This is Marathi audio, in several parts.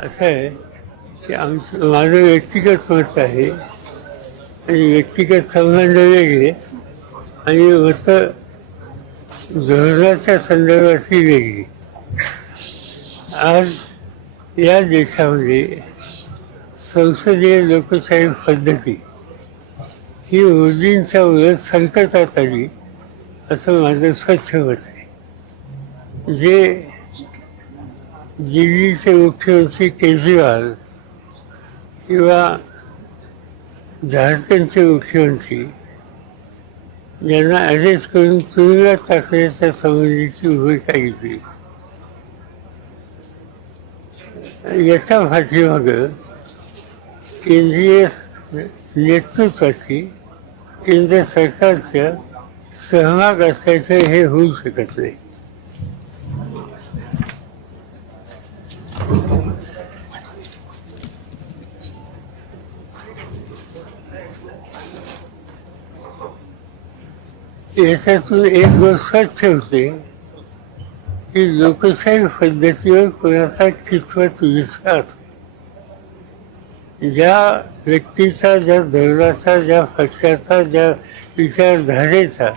असं आहे की आमचं माझं व्यक्तिगत मत आहे आणि व्यक्तिगत संबंध वेगळे आणि मत धोरणाच्या संदर्भातली वेगळी. आज या देशामध्ये संसदीय लोकशाही पद्धती ही मोदींच्या उलट संकटात आली असं माझं स्वच्छ मत आहे. जे दिल्लीचे मुख्यमंत्री केजरीवाल किंवा झारखंडचे मुख्यमंत्री यांना अरेस्ट करून तुरुंगात टाकण्याच्या संबंधीची भूमिका घेतली याच्या पाठीमागं केंद्रीय नेतृत्वाची केंद्र सरकारचा सहभाग असल्याचं हे होऊ शकत नाही याच्यातून एक गोष्ट स्वच्छ होते की लोकशाही पद्धतीवर कोणाचा कितपत विश्वास ज्या व्यक्तीचा ज्या धोरणाचा ज्या पक्षाचा ज्या विचारधारेचा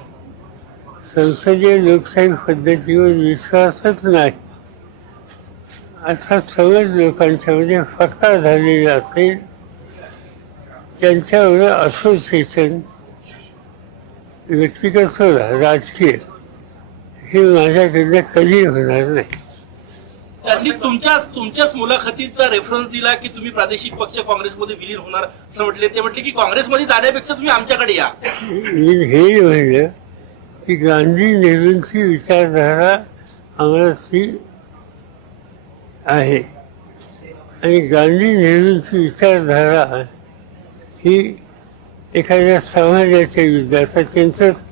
संसदीय लोकशाही पद्धतीवर विश्वासच नाही असा समज लोकांच्यामध्ये फक्त झालेला असेल त्यांच्यावर असोसिएशन व्यक्तिगत सोडा राजकीय. हे माझ्याकडनं कधी होणार नाही. त्यांनी तुमच्याच तुमच्याच मुलाखतीचा रेफरन्स दिला की तुम्ही प्रादेशिक पक्ष काँग्रेसमध्ये विलीन होणार असं म्हटले. ते म्हटले की काँग्रेसमध्ये जाण्यापेक्षा तुम्ही आमच्याकडे या. मी हे म्हणलं की गांधी नेहरूंची विचारधारा आम्हाला ती आहे. आणि गांधी नेहरूंची विचारधारा ही एखाद्या समाजाच्या युद्धाचा त्यांचंच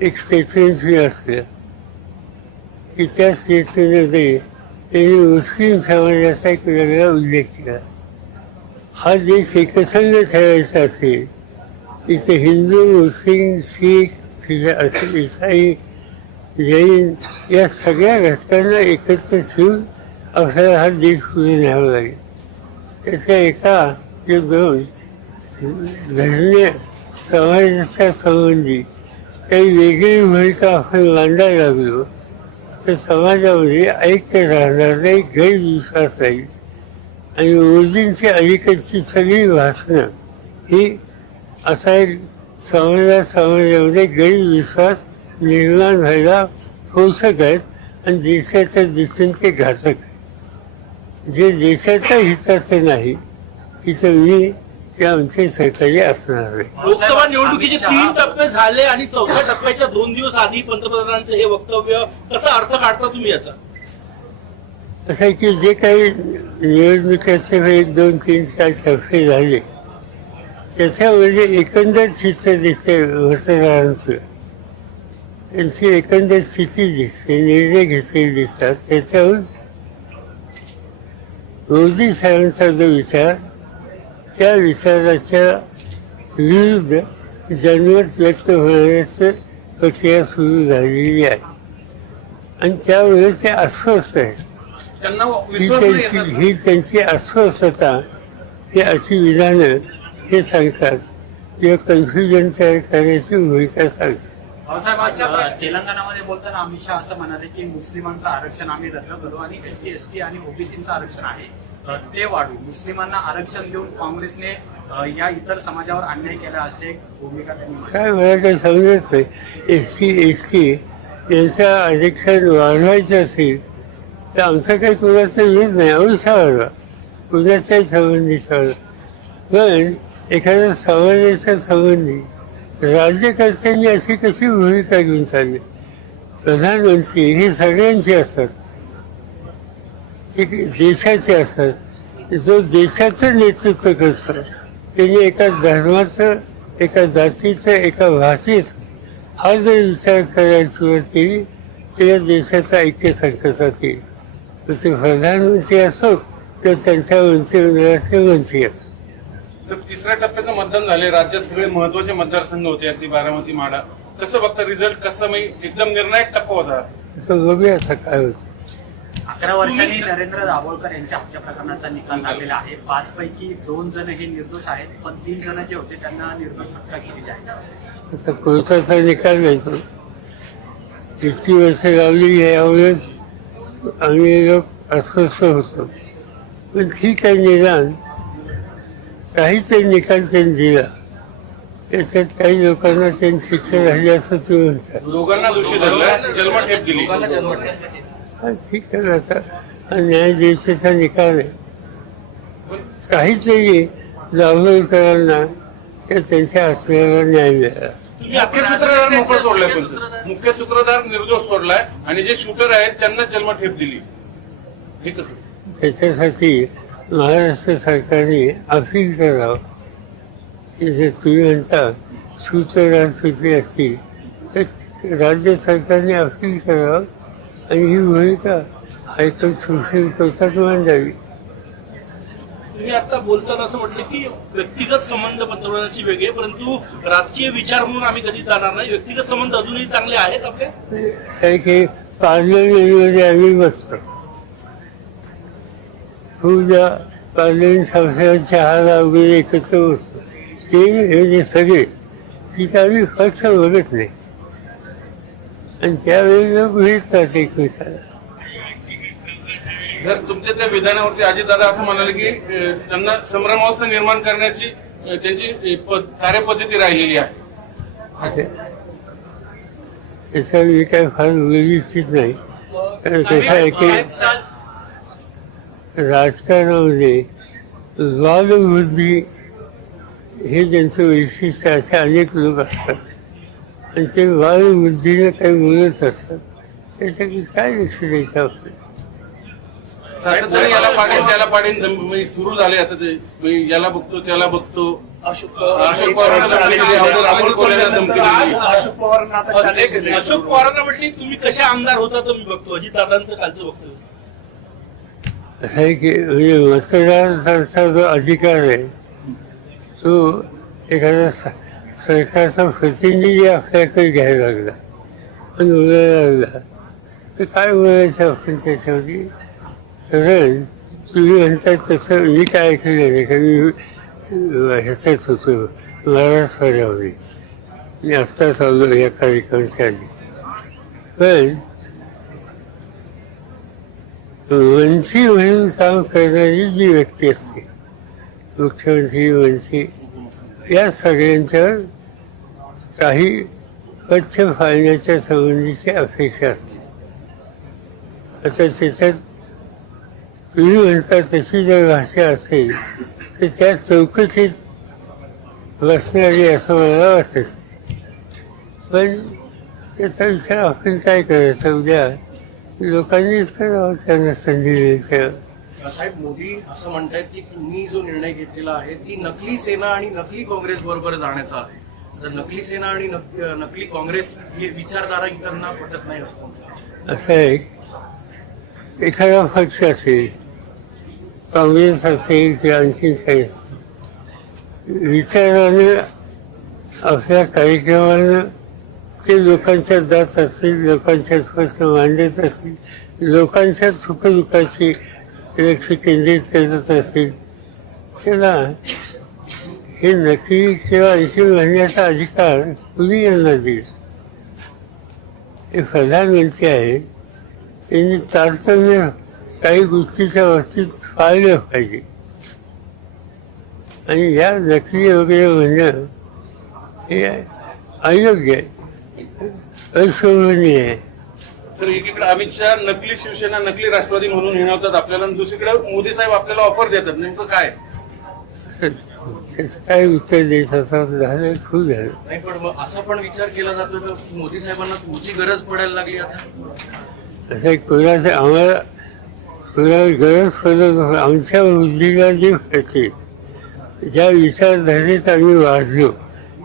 एक स्टेटमेंट मी असलं की त्या स्टेटमेंटमध्ये त्यांनी मुस्लिम समाजाचा एक वेगळा उल्लेख केला. हा देश एकसंघ ठेवायचा असेल इथे हिंदू मुस्लिम शीख तिथे इसाई जैन या सगळ्या घटकांना एकत्र ठेवून आपल्याला हा देश पुढे न्यावा लागेल. त्याच्या एका ते दोन धर्मीय समाजाच्या संबंधी काही वेगळी भूमिका आपण मांडायला लागलो तर समाजामध्ये ऐक्य राहणार नाही गैरविश्वास राहील आणि मोदींची अलीकडची सगळी भाषणं ही असा एक समाजा समाजामध्ये गैरविश्वास निर्माण व्हायला पोषक आहेत आणि देशाच्या दिशेचे घातक आहेत. जे देशाच्या हिताचं नाही तिथं मी ते आमचे सहकारी असणार आहे. लोकसभा निवडणुकीचे तीन टप्पे झाले आणि चौथ्या टप्प्याच्या दोन दिवस आधी पंतप्रधानांचं हे वक्तव्य कसा अर्थ काढता तुम्ही याचा? असं आहे की जे काही निवडणुकीचे एक दोन तीन चार टप्पे झाले त्याच्यामध्ये एकंदर चित्र दिसते मतदारांचं त्यांची एकंदर स्थिती दिसते निर्णय घेतलेले दिसतात. त्याच्याहून मोदी साहेबांचा जो विचार त्या विचाराच्या विरुद्ध जनमत व्यक्त होण्याचं प्रक्रिया सुरू झालेली आहे. आणि त्यामुळे ते अस्वस्थ आहेत. ही त्यांची याचा. ही त्यांची अस्वस्थता ही अशी विधानं हे सांगतात. किंवा कन्फ्युजन तयार करण्याची भूमिका सांगतात. तेलंगणामध्ये बोलताना अमित शहा असं म्हणाले की मुस्लिमांचं आरक्षण आम्ही रद्द करू आणि एस सी एस टी आणि ओबीसीचं आरक्षण आहे. ते वाढू. मुस्लिमांना आरक्षण देऊन काँग्रेसने या इतर समाजावर अन्याय केला असे भूमिका त्यांनी काय मला काही समजत नाही एस सी एस सी यांचं आरक्षण वाढवायचं असेल तर आमचं काही कुणाचा विरोध नाही. आयुष्यावर कुणाच्याही संबंधीचा पण एखाद्या समाजाच्या संबंधी राज्यकर्त्यांनी अशी कशी भूमिका घेऊन चालली? प्रधानमंत्री हे सगळ्यांचे असतात. देशाचे असतात जो देशाचं नेतृत्व करतो त्यांनी एका धर्माचं एका जातीचं एका भाषेचं हा जर विचार करायला सुरुवात केली तर या देशाचं ऐक्य संकटात येईल तर ते प्रधानमंत्री असो तर त्यांच्या मंत्रिमंडळाचे मंत्री असो सर तिसऱ्या टप्प्याचं मतदान झाले राज्यात सगळे महत्त्वाचे मतदारसंघ होते अगदी बारामती माडा कसं बघता रिझल्ट कसं? एकदम निर्णायक टप्पा होता. बघूया आता काय होतं? अकरा वर्षांनी नरेंद्र दाभोळकर यांच्या हत्या प्रकरणाचा निकाल लागलेला आहे. पाच पैकी दोन जण हे निर्दोष आहेत पण तीन जण जे होते त्यांना निर्दोष सुटका केलेली आहे. कोर्टाचा निकाल येतो इतकी वर्ष लावली यावेळेस आम्ही लोक अस्वस्थ होतो. पण ठीक आहे निदान काहीतरी निकाल त्यांनी दिला. त्याच्यात काही लोकांना त्यांनी शिक्षा झाली असं तुम्ही म्हणता. ठीक आहे आता हा न्यायाधीशाचा निकाल आहे. काहीतरी जावळकरांना त्या त्यांच्या आत्म्याला न्याय मिळाला. मुख्य सूत्रधार मोकळं सोडलाय. मुख्य सूत्रधार निर्दोष सोडलाय आणि जे शूटर आहेत त्यांना जन्मठेप दिली. हे कसं? त्याच्यासाठी महाराष्ट्र सरकारने अपील करावं. की जर तुम्ही म्हणता सूत्रधार सुटली असती तर राज्य सरकारने अपील करावं आणि ही भूमिका हायकोर्ट सुप्रीम कोर्टात मांडावी तुम्ही आता बोलताना असं म्हटलं की व्यक्तिगत संबंध पंतप्रधानांशी वेगळे परंतु राजकीय विचार म्हणून आम्ही कधी जाणार नाही. व्यक्तिगत संबंध अजूनही चांगले आहेत आपले? काय की पार्लमेंटमध्ये आम्ही बसतो. खूपदा पार्लमेंट संस्थेवर चहाला वगैरे एकत्र बसतो. ते म्हणजे सगळे तिथं आम्ही पक्ष बघत नाही. आणि त्यावेळी लोक भेटतात एकमेकाला जर तुमच्या त्या विधानावरती अजितदादा असं म्हणाले की अं, त्यांना संभ्रमावस्था निर्माण करण्याची अं, त्यांची अं, कार्यपद्धती राहिलेली आहे. आता त्याच्यावर मी काय फार व्यवस्थित नाही. कारण कसं आहे की राजकारणामध्ये वादबुद्धी हे त्यांचं वैशिष्ट्य असे अनेक लोक असतात. आणि ते वादबुद्धीने काही बोलत असतात. त्याच्याकडे काय लक्ष द्यायचं आपलं सातत्याने याला पाडीन त्याला पाडीन म्हणजे सुरू झाले आता ते. म्हणजे याला बघतो त्याला बघतो. अशोक पवार अशोक पवारांना धमकी दिली, अगोदर अमोल कोल्हेंना धमकी दिली. अशोक पवारांना आता अशोक पवारांना म्हटले तुम्ही कसे आमदार होता तर मी बघतो. अजित दादांचं कालचं बघतो. असं आहे की म्हणजे मतदारांचा जो अधिकार आहे तो एखाद्या स- सरकारचा प्रतिनिधी आपल्याकडे घ्यायला लागला. पण बोलायला लागला. तर काय बोलायचं आपण त्याच्यावरती कारण तुम्ही म्हणतात तसं मी काय ऐकलं नाही कारण मी ह्याच्यात होतो मराठवाड्यामध्ये मी आत्ताच आलो या कार्यक्रमाच्या आधी पण मंत्री म्हणून काम करणारी जी व्यक्ती असते मुख्यमंत्री मंत्री या सगळ्यांचं काही पक्ष फाळण्याच्या संबंधीची अपेक्षा असते. आता त्याच्यात तुम्ही म्हणता तशी जर भाषा असेल तर त्या चौकशीत बसणारी असं मला वाटत. पण त्याचा विचार आपण काय करायचा? उद्या लोकांनीच करावं त्यांना संधी द्यायचं. साहेब मोदी असं म्हणतायत की तुम्ही जो निर्णय घेतलेला आहे ती नकली सेना आणि नकली काँग्रेस बरोबर जाण्याचा आहे. तर नकली सेना आणि नकली काँग्रेस हे विचारधारा इतरांना पटत नाही असं असं आहे एखादा पक्ष असेल काँग्रेस असेल की आणखी काही विचाराने आपल्या कार्यक्रमानं ते लोकांच्या जात असतील लोकांच्या प्रश्न मांडत असतील लोकांच्या सुखदुःखाची लक्ष केंद्रित करत असतील. त्याला हे नकली किंवा आणखी म्हणण्याचा अधिकार कुणी यांना दिला हे प्रधानमंत्री आहे त्यांनी तारतम्य काही गोष्टीच्या बाबतीत पाळलं पाहिजे. आणि या नकली वगैरे म्हणणं हे अयोग्य आहे. अशोभनीय आहे. सर एकीकडे अमित शहा नकली शिवसेना नकली राष्ट्रवादी म्हणून हिणवतात आपल्याला आणि दुसरीकडे मोदी साहेब आपल्याला ऑफर देतात. नेमकं काय? त्याचं काय उत्तर द्यायचं आता? झालं खूप झालं. नाही पण मग असा पण विचार केला जातो का मोदी साहेबांना तुमची गरज पडायला लागली आता? असं एक कोणाचं आम्हाला कोणाला गरज पडत. आमच्या बुद्धीला जी ज्या विचारधारेत आम्ही वाढलो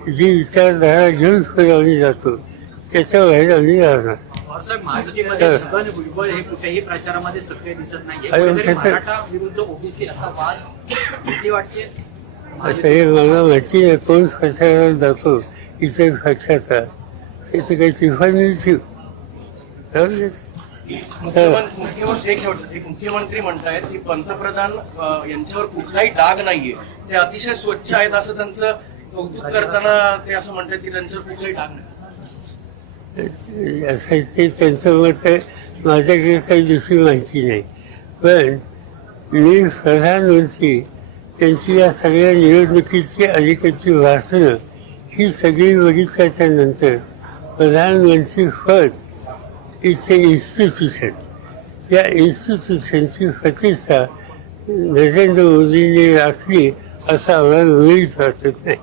जी विचारधारा घेऊन पुढे आम्ही जातो त्याच्या बाहेर आम्ही राहणार. पवारसाहेब महायुतीमध्ये तर- छगन भुजबळ हे कुठेही प्रचारामध्ये सक्रिय दिसत नाहीये अरे, कुठेतरी त्याचं- मराठा विरुद्ध ओबीसी असा वाद भीती वाटते असं हे मला माहिती नाही कोण प्रचारात जातो इतर पक्षाचा त्याची काही. मुख्यमंत्री एक शेवट एक मुख्यमंत्री म्हणतायत की पंतप्रधान यांच्यावर कुठलाही डाग नाहीये. ते अतिशय स्वच्छ आहेत असं त्यांचं कौतुक करताना ते असं म्हणतात की त्यांच्यावर कुठलाही डाग नाही. असायचे त्यांचं मत आहे माझ्याकडे काही दुसरी माहिती नाही. पण मी प्रधानमंत्री त्यांची या सगळ्या निवडणुकीची अलीकडची भाषणं ही सगळी बघितल्याच्यानंतर प्रधानमंत्री पद इथे इन्स्टिट्यूशन त्या इन्स्टिट्यूशनची प्रतिष्ठा नरेंद्र मोदींनी राखली असा मला वेळीच वाटत नाही.